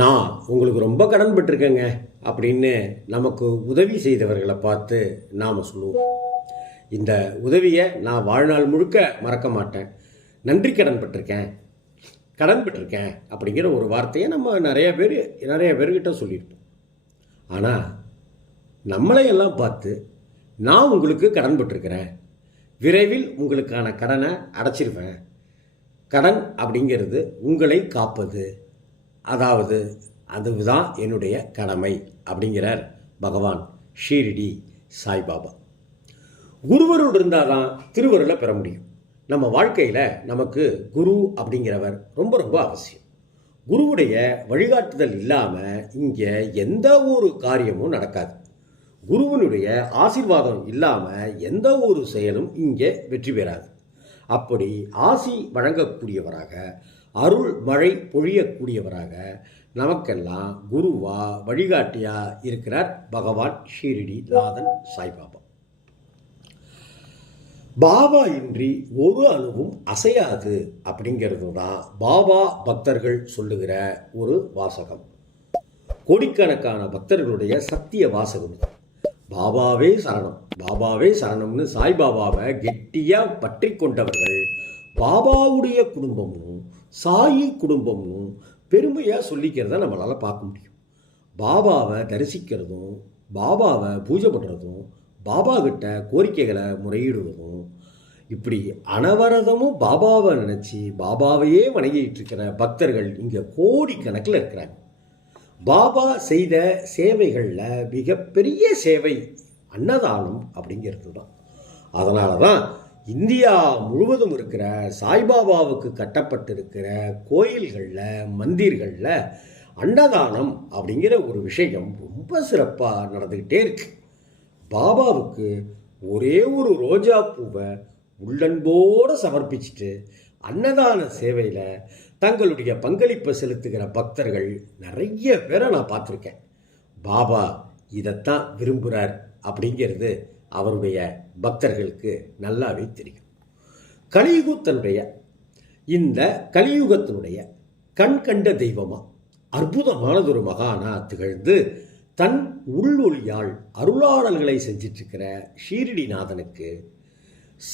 நான் உங்களுக்கு ரொம்ப கடன் பட்டிருக்கேங்க அப்படின்னு நமக்கு உதவி செய்தவர்களை பார்த்து நாம் சொல்லுவோம். இந்த உதவியை நான் வாழ்நாள் முழுக்க மறக்க மாட்டேன். நன்றி கடன் பட்டிருக்கேன் கடன் பட்டிருக்கேன் அப்படிங்கிற ஒரு வார்த்தையை நம்ம நிறைய பேர் நிறைய பேர்கிட்ட சொல்லியிருப்போம். ஆனால் நம்மளையெல்லாம் பார்த்து நான் உங்களுக்கு கடன் பட்டிருக்கிறேன் விரைவில் உங்களுக்கான கடனை அடைச்சிருவேன். கடன் அப்படிங்கிறது உங்களை காப்பது. அதாவது அதுதான் என்னுடைய கடமை அப்படிங்கிறார் பகவான் ஷீரிடி சாய்பாபா. குருவரோடு இருந்தால் தான் திருவருளை பெற முடியும். நம்ம வாழ்க்கையில் நமக்கு குரு அப்படிங்கிறவர் ரொம்ப ரொம்ப அவசியம். குருவுடைய வழிகாட்டுதல் இல்லாமல் இங்கே எந்த ஒரு காரியமும் நடக்காது. குருவனுடைய ஆசீர்வாதம் இல்லாமல் எந்த ஒரு செயலும் இங்கே வெற்றி பெறாது. அப்படி ஆசி வழங்கக்கூடியவராக அருள் மழை பொழியக்கூடியவராக நமக்கெல்லாம் குருவா வழிகாட்டியா இருக்கிறார் பகவான் ஷீரடி நாதன் சாய்பாபா பாபா இன்றி ஒரு அணுவும் அசையாது அப்படிங்கிறது தான் பாபா பக்தர்கள் சொல்லுகிற ஒரு வாசகம் கோடிக்கணக்கான பக்தர்களுடைய சத்திய வாசகம் இது. பாபாவே சரணம் பாபாவே சரணம்னு சாய்பாபாவை கெட்டியாக பற்றி கொண்டவர்கள் பாபாவுடைய குடும்பமும் சாயி குடும்பமும் பெருமையாக சொல்லிக்கிறத நம்மளால் பார்க்க முடியும். பாபாவை தரிசிக்கிறதும் பாபாவை பூஜை பண்ணுறதும் பாபா கிட்ட கோரிக்கைகளை முறையிடுவதும் இப்படி அனவரதமும் பாபாவை நினச்சி பாபாவையே வணங்கிட்டு இருக்கிற பக்தர்கள் இங்கே கோடிக்கணக்கில் இருக்கிறாங்க. பாபா செய்த சேவைகளில் மிகப்பெரிய சேவை அன்னதானம் அப்படிங்கிறது தான் அதனால தான் இந்தியா முழுவதும் இருக்கிற சாய்பாபாவுக்கு கட்டப்பட்டிருக்கிற கோயில்களில் மந்திர்களில் அன்னதானம் அப்படிங்கிற ஒரு விஷயம் ரொம்ப சிறப்பாக நடந்துக்கிட்டே இருக்கு. பாபாவுக்கு ஒரே ஒரு ரோஜா பூவை உள்ளன்போடு சமர்ப்பிச்சுட்டு அன்னதான சேவையில் தங்களுடைய பங்களிப்பை செலுத்துகிற பக்தர்கள் நிறைய பேரை நான் பார்த்துருக்கேன். பாபா இதைத்தான் விரும்புகிறார் அப்படிங்கிறது அவருடைய பக்தர்களுக்கு நல்லாவே தெரியும். கலியுகத்தினுடைய இந்த கலியுகத்தினுடைய கண் கண்ட தெய்வமா? அற்புதமானதொரு மகானா திகழ்ந்து தன் உள்ளொழியால் அருளாடல்களை செஞ்சிட்ருக்கிற ஷீரடிநாதனுக்கு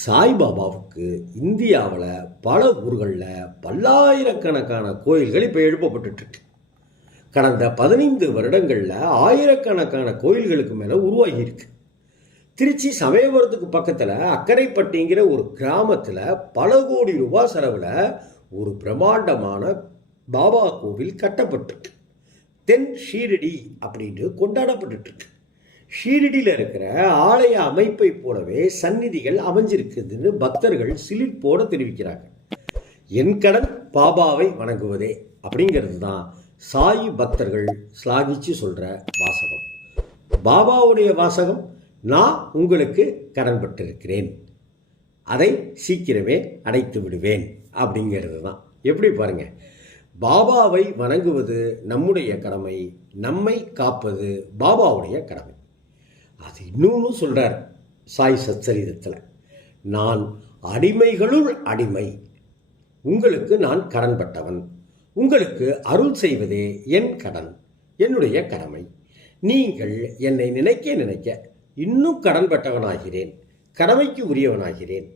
சாய்பாபாவுக்கு இந்தியாவில் பல ஊர்களில் பல்லாயிரக்கணக்கான கோயில்கள் இப்போ எழுப்பப்பட்டுருக்கு கடந்த பதினைந்து வருடங்களில் ஆயிரக்கணக்கான கோயில்களுக்கு மேலே உருவாகியிருக்கு. திருச்சி சமயபுரத்துக்கு பக்கத்தில் அக்கரைப்பட்டிங்கிற ஒரு கிராமத்தில் பல கோடி ரூபாய் செலவில் ஒரு பிரம்மாண்டமான பாபா கோவில் கட்டப்பட்டிருக்கு. தென் ஷீரடி அப்படின்னு கொண்டாடப்பட்டுருக்கு. ஷீரடியில் இருக்கிற ஆலய அமைப்பை போலவே சந்நிதிகள் அமைஞ்சிருக்குதுன்னு பக்தர்கள் சிலிர்ப்போட தெரிவிக்கிறாங்க. என் கடன் பாபாவை வணங்குவதே அப்படிங்கிறது தான் சாயி பக்தர்கள் ஸ்லாகிச்சு சொல்கிற வாசகம். பாபாவுடைய வாசகம் நான் உங்களுக்கு கடன்பட்டிருக்கிறேன் அதை சீக்கிரமே அடைத்து விடுவேன். அப்படிங்கிறது தான். எப்படி பாருங்கள் பாபாவை வணங்குவது நம்முடைய கடமை நம்மை காப்பது பாபாவுடைய கடமை. அது இன்னொன்று சொல்கிறார் சாய் சச்சரிதத்தில். நான் அடிமைகளுள் அடிமை. உங்களுக்கு நான் கடன்பட்டவன் உங்களுக்கு அருள் செய்வதே என் கடன் என்னுடைய கடமை. நீங்கள் என்னை நினைக்க நினைக்க இன்னும் கடன்பட்டவனாகிறேன் கடமைக்கு உரியவனாகிறேன்.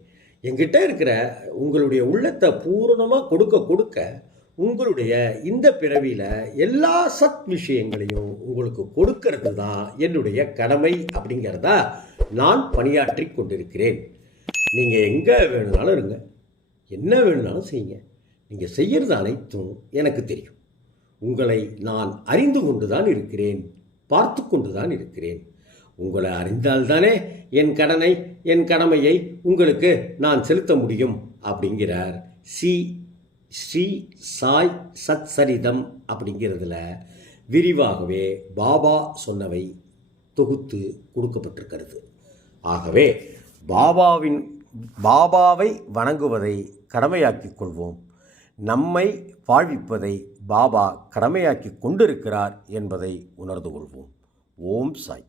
என்கிட்ட இருக்கிற உங்களுடைய உள்ளத்தை பூரணமாக கொடுக்க கொடுக்க உங்களுடைய இந்த பிறவியில் எல்லா சத் விஷயங்களையும் உங்களுக்கு கொடுக்கறது தான் என்னுடைய கடமை அப்படிங்கிறதா நான் பணியாற்றி கொண்டிருக்கிறேன். நீங்கள் எங்கே வேணும்னாலும் இருங்க. என்ன வேணும்னாலும் செய்யுங்க. நீங்கள் செய்கிறது அனைத்தும் எனக்கு தெரியும். உங்களை நான் அறிந்து கொண்டு தான் இருக்கிறேன் பார்த்து கொண்டு தான் இருக்கிறேன். உங்களை அறிந்தால்தானே என் கடனை என் கடமையை உங்களுக்கு நான் செலுத்த முடியும் அப்படிங்கிறார். சி ஸ்ரீ சாய் சத் சரிதம் அப்படிங்கிறதுல விரிவாகவே பாபா சொன்னவை தொகுத்து கொடுக்கப்பட்டிருக்கிறது. ஆகவே பாபாவின் பாபாவை வணங்குவதை கடமையாக்கிக் கொள்வோம். நம்மை வாழ்விப்பதை பாபா கடமையாக்கி கொண்டிருக்கிறார் என்பதை உணர்ந்து கொள்வோம். ஓம் சாய்.